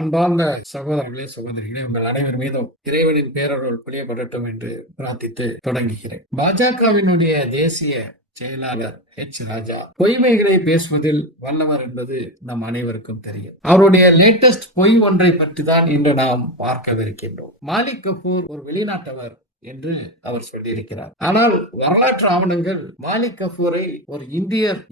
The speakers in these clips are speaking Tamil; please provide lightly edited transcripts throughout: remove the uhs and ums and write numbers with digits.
அன்பார்ந்த சகோதரர்களே, சகோதரிகளே, உங்கள் அனைவர் மீதும் இறைவனின் பேரருள் புரியப்படட்டும் என்று பிரார்த்தித்து தொடங்குகிறேன். பாஜகவினுடைய தேசிய செயலாளர் ராஜா பொய்மைகளை பேசுவதில் வல்லவர் என்பது நம் அனைவருக்கும் தெரியும். அவருடைய லேட்டஸ்ட் பொய் ஒன்றை பற்றி தான் இன்று நாம் பார்க்கவிருக்கின்றோம். மாலிக் கஃபூர் ஒரு வெளிநாட்டவர் என்று அவர் சொல்லியிருக்கிறார். ஆனால் வரலாற்று ஆவணங்கள் மாலிக் கஃபூரை ஒரு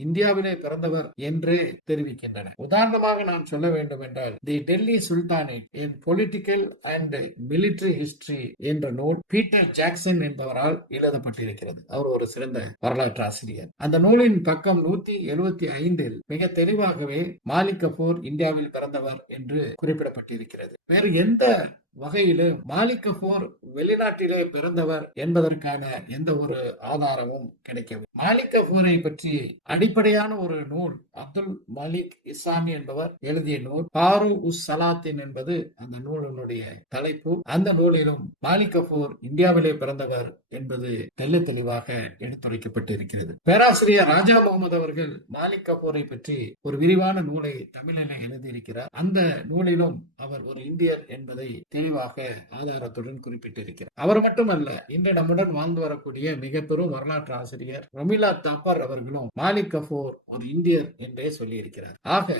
இந்தியாவிலே பிறந்தவர் என்றே தெரிவிக்கின்றன. உதாரணமாக நான் சொல்ல வேண்டும் என்றால், the Delhi sultanate in political and military history என்ற நூல் பீட்டர் ஜாக்சன் என்பவரால் எழுதப்பட்டிருக்கிறது. அவர் ஒரு சிறந்த வரலாற்று ஆசிரியர். அந்த நூலின் பக்கம் 175 மிக தெளிவாகவே மாலிக் கஃபூர் இந்தியாவில் பிறந்தவர் என்று குறிப்பிடப்பட்டிருக்கிறது. வேறு எந்த வகையிலும் மாலிக் கஃபூர் வெளிநாட்டிலே பிறந்தவர் என்பதற்கான எந்த ஒரு ஆதாரமும் கிடைக்கவில்லை. மாலிக் கஃபூரை பற்றி அடிப்படையான ஒரு நூல் அப்துல் மலிக் இசாமி என்பவர் எழுதிய நூல் பாரு உஸ் சலாத்தின் என்பது அந்த நூலினுடைய தலைப்பு. அந்த நூலிலும் மாலிக் கஃபூர் இந்தியாவிலே பிறந்தவர் என்பது தெல்ல தெளிவாக எடுத்துரைக்கப்பட்டிருக்கிறது. பேராசிரியர் ராஜா முகமது அவர்கள் மாலிக் கஃபூரை பற்றி ஒரு விரிவான நூலை தமிழில் எழுதியிருக்கிறார். அந்த நூலிலும் அவர் ஒரு இந்தியர் என்பதை தெளிவாக ஆதாரத்துடன் குறிப்பிட்டிருக்கிறார். அவர் மட்டுமல்ல, இன்று நம்முடன் வாழ்ந்து வரக்கூடிய மிக பெரும் வரலாற்று ஆசிரியர் ரமீலா தாப்பர் அவர்களும் மாலிக் கஃபூர் ஒரு இந்தியர் என்றே சொல்லி இருக்கிறார். ஆக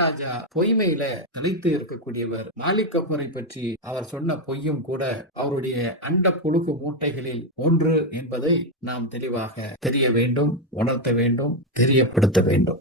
ராஜா பொய்மையில தலைத்து இருக்கக்கூடியவர். மாலிக் கஃபூரை பற்றி அவர் சொன்ன பொய்யும் கூட அவருடைய அண்ட புழுகு மூட்டைகளில் ஒன்று என்பதை நாம் தெளிவாக தெரிய வேண்டும், உணர்த்த வேண்டும், தெரியப்படுத்த வேண்டும்.